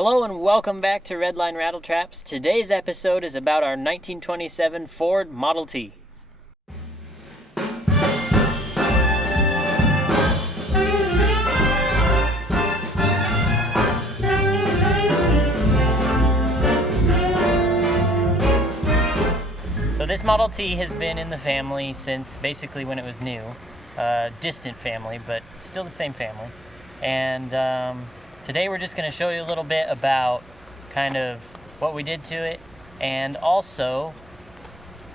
Hello and welcome back to Redline Rattle Traps. Today's episode is about our 1927 Ford Model T. So this Model T has been in the family since basically when it was new. Distant family, but still the same family. And today we're just going to show you a little bit about kind of what we did to it and also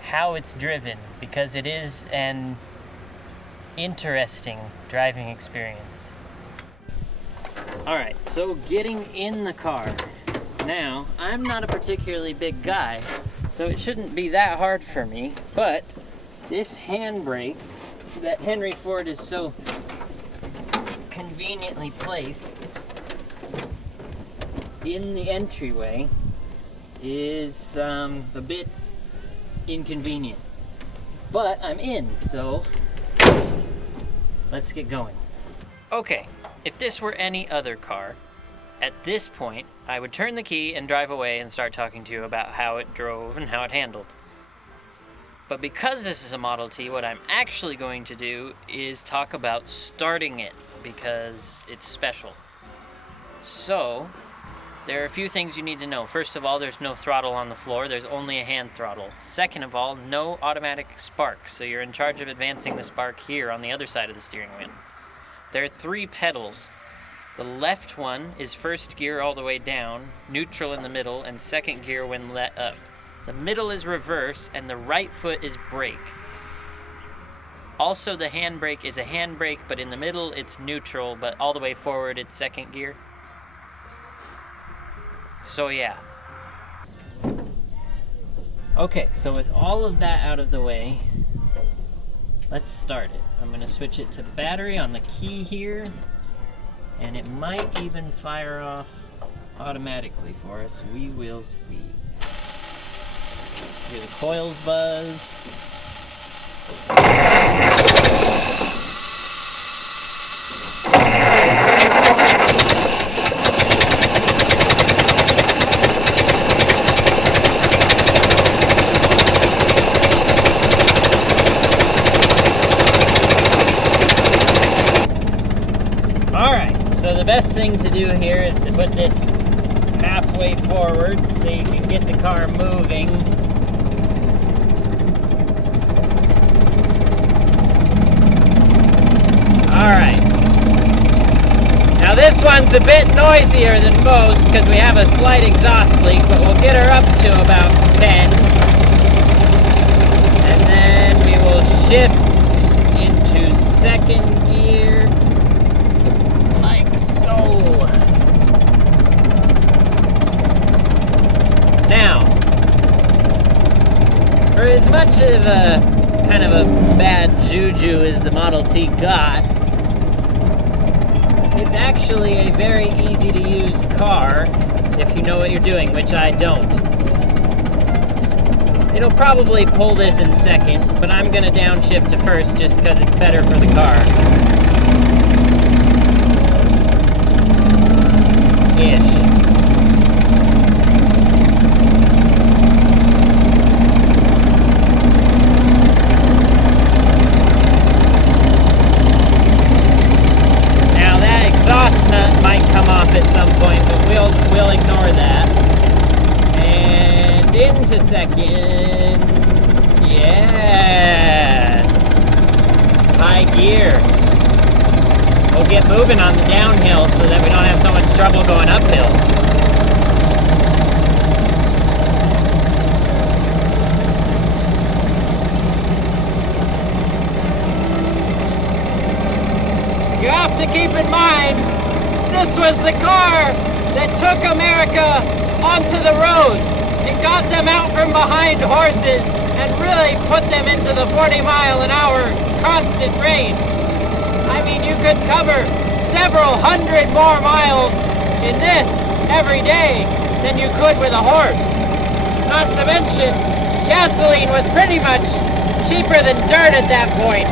how it's driven, because it is an interesting driving experience. Alright, so getting in the car. Now, I'm not a particularly big guy, so it shouldn't be that hard for me, but this handbrake that Henry Ford is so conveniently placed in the entryway is a bit inconvenient. But I'm in, so let's get going. Okay, if this were any other car, at this point, I would turn the key and drive away and start talking to you about how it drove and how it handled. But because this is a Model T, what I'm actually going to do is talk about starting it, because it's special. So, there are a few things you need to know. First of all, there's no throttle on the floor, there's only a hand throttle. Second of all, no automatic spark, so you're in charge of advancing the spark here on the other side of the steering wheel. There are 3 pedals. The left one is first gear all the way down, neutral in the middle, and second gear when let up. The middle is reverse, and the right foot is brake. Also, the handbrake is a handbrake, but in the middle it's neutral, but all the way forward it's second gear. So yeah. Okay, so with all of that out of the way, let's start it. I'm going to switch it to battery on the key here, and it might even fire off automatically for us. We will see. Hear the coils buzz. Alright, so the best thing to do here is to put this halfway forward so you can get the car moving. Alright. Now this one's a bit noisier than most because we have a slight exhaust leak, but we'll get her up to about 10. And then we will shift into second gear, like so. Now, for as much of a kind of a bad juju as the Model T got, it's actually a very easy to use car if you know what you're doing, which I don't. It'll probably pull this in second, but I'm gonna downshift to first just because it's better for the car. Ish. Exhaust nut might come off at some point, but we'll ignore that. And into second. Yeah. High gear. We'll get moving on the downhill so that we don't have so much trouble going uphill. You have to keep in mind, this was the car that took America onto the roads and got them out from behind horses and really put them into the 40-mile-an-hour constant rain. I mean, you could cover several hundred more miles in this every day than you could with a horse. Not to mention, gasoline was pretty much cheaper than dirt at that point.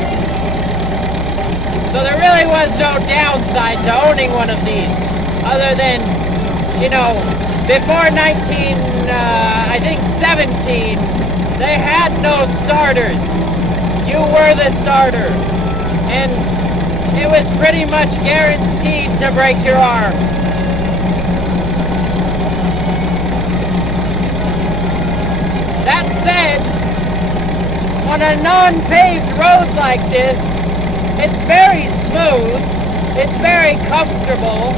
So there really was no downside to owning one of these, other than you know, before 17, they had no starters. You were the starter. And it was pretty much guaranteed to break your arm. That said, on a non-paved road like this, it's very smooth, it's very comfortable.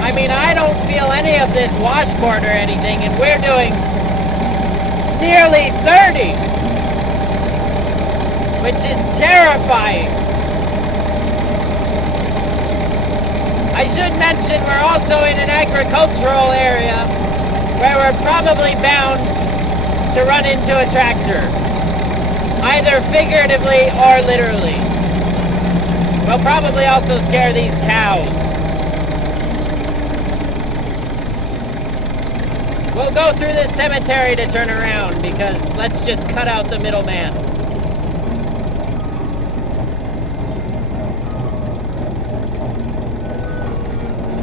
I mean, I don't feel any of this washboard or anything, and we're doing nearly 30, which is terrifying. I should mention we're also in an agricultural area where we're probably bound to run into a tractor, either figuratively or literally. We'll probably also scare these cows. We'll go through this cemetery to turn around because let's just cut out the middleman.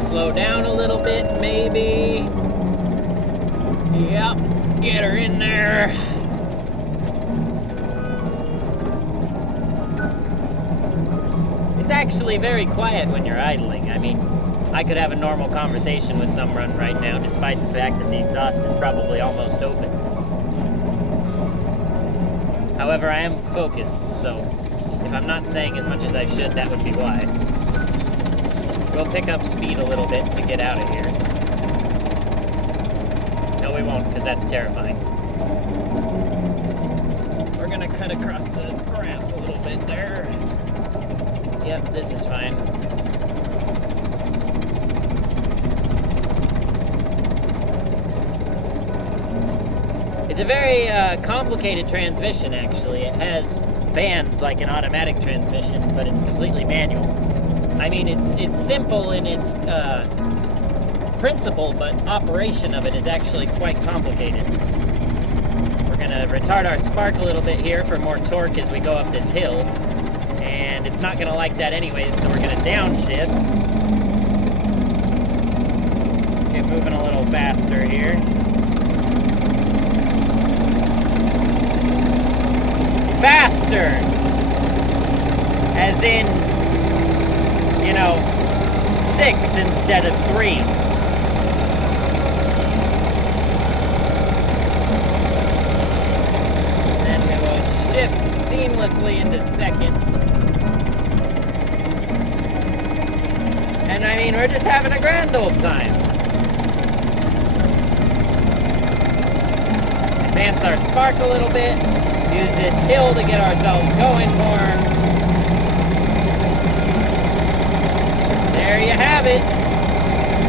Slow down a little bit, maybe. Yep, get her in there. It's actually very quiet when you're idling. I mean, I could have a normal conversation with someone right now, despite the fact that the exhaust is probably almost open. However, I am focused, so if I'm not saying as much as I should, that would be why. We'll pick up speed a little bit to get out of here. No, we won't, because that's terrifying. We're gonna cut across the grass a little bit there. Yep, this is fine. It's a very complicated transmission, actually. It has bands like an automatic transmission, but it's completely manual. I mean, it's simple in its principle, but operation of it is actually quite complicated. We're gonna retard our spark a little bit here for more torque as we go up this hill, and it's not gonna like that anyways, so we're gonna downshift. Get moving a little faster here. Faster, as in, you know, 6 instead of 3. Then we will shift seamlessly into 2nd. And I mean, we're just having a grand old time. Advance our spark a little bit. Use this hill to get ourselves going more. There you have it.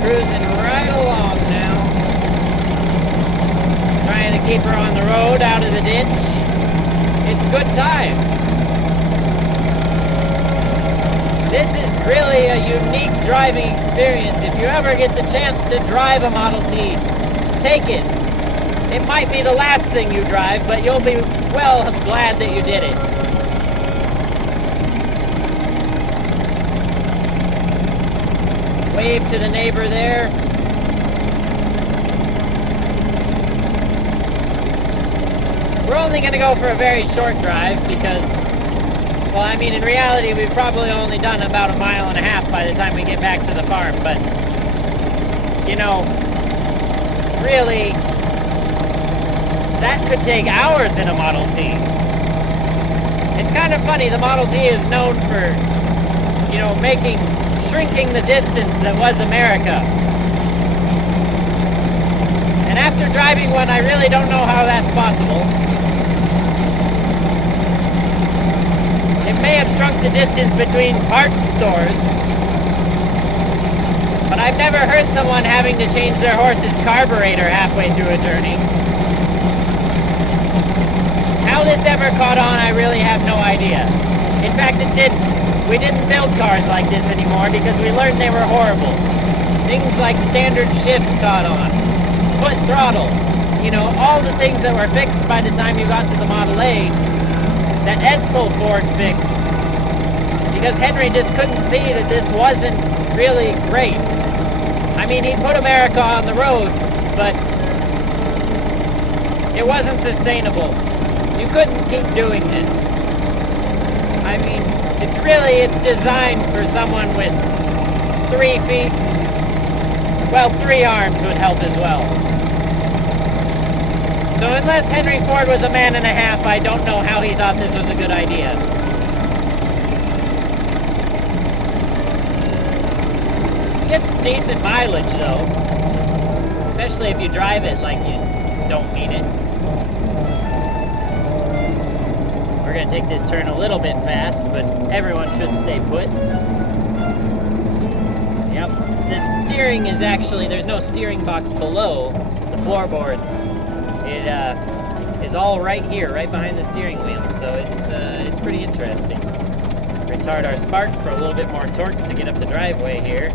Cruising right along now. Trying to keep her on the road, out of the ditch. It's good times. This is really a unique driving experience. If you ever get the chance to drive a Model T, take it. It might be the last thing you drive, but you'll be well glad that you did it. Wave to the neighbor there. We're only going to go for a very short drive because, well, I mean, in reality, we've probably only done about 1.5 miles by the time we get back to the farm, but, you know, really, that could take hours in a Model T. It's kind of funny, the Model T is known for, you know, shrinking the distance that was America. And after driving one, I really don't know how that's possible. It may have shrunk the distance between parts stores, but I've never heard someone having to change their horse's carburetor halfway through a journey. How this ever caught on, I really have no idea. In fact, it didn't. We didn't build cars like this anymore because we learned they were horrible. Things like standard shift caught on, foot throttle, you know, all the things that were fixed by the time you got to the Model A that Edsel Ford fixed. Because Henry just couldn't see that this wasn't really great. I mean, he put America on the road, but it wasn't sustainable. You couldn't keep doing this. I mean, it's designed for someone with 3 feet. Well, 3 arms would help as well. So unless Henry Ford was a man and a half, I don't know how he thought this was a good idea. Gets decent mileage though, especially if you drive it like you don't mean it. We're gonna take this turn a little bit fast, but everyone should stay put. Yep, the steering is actually, there's no steering box below the floorboards. It is all right here, right behind the steering wheel, so it's pretty interesting. Retard our spark for a little bit more torque to get up the driveway here.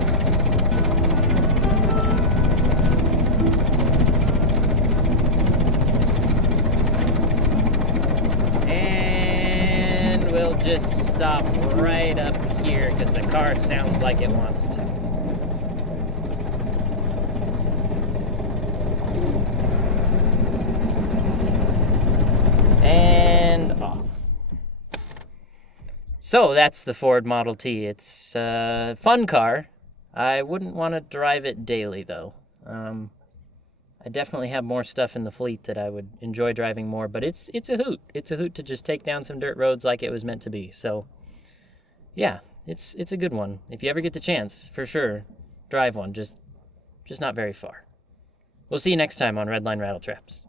And we'll just stop right up here because the car sounds like it wants to. And off. So that's the Ford Model T. It's a fun car. I wouldn't want to drive it daily though. I definitely have more stuff in the fleet that I would enjoy driving more, but it's a hoot. It's a hoot to just take down some dirt roads like it was meant to be. So yeah, it's a good one. If you ever get the chance, for sure, drive one. Just not very far. We'll see you next time on Redline Rattle Traps.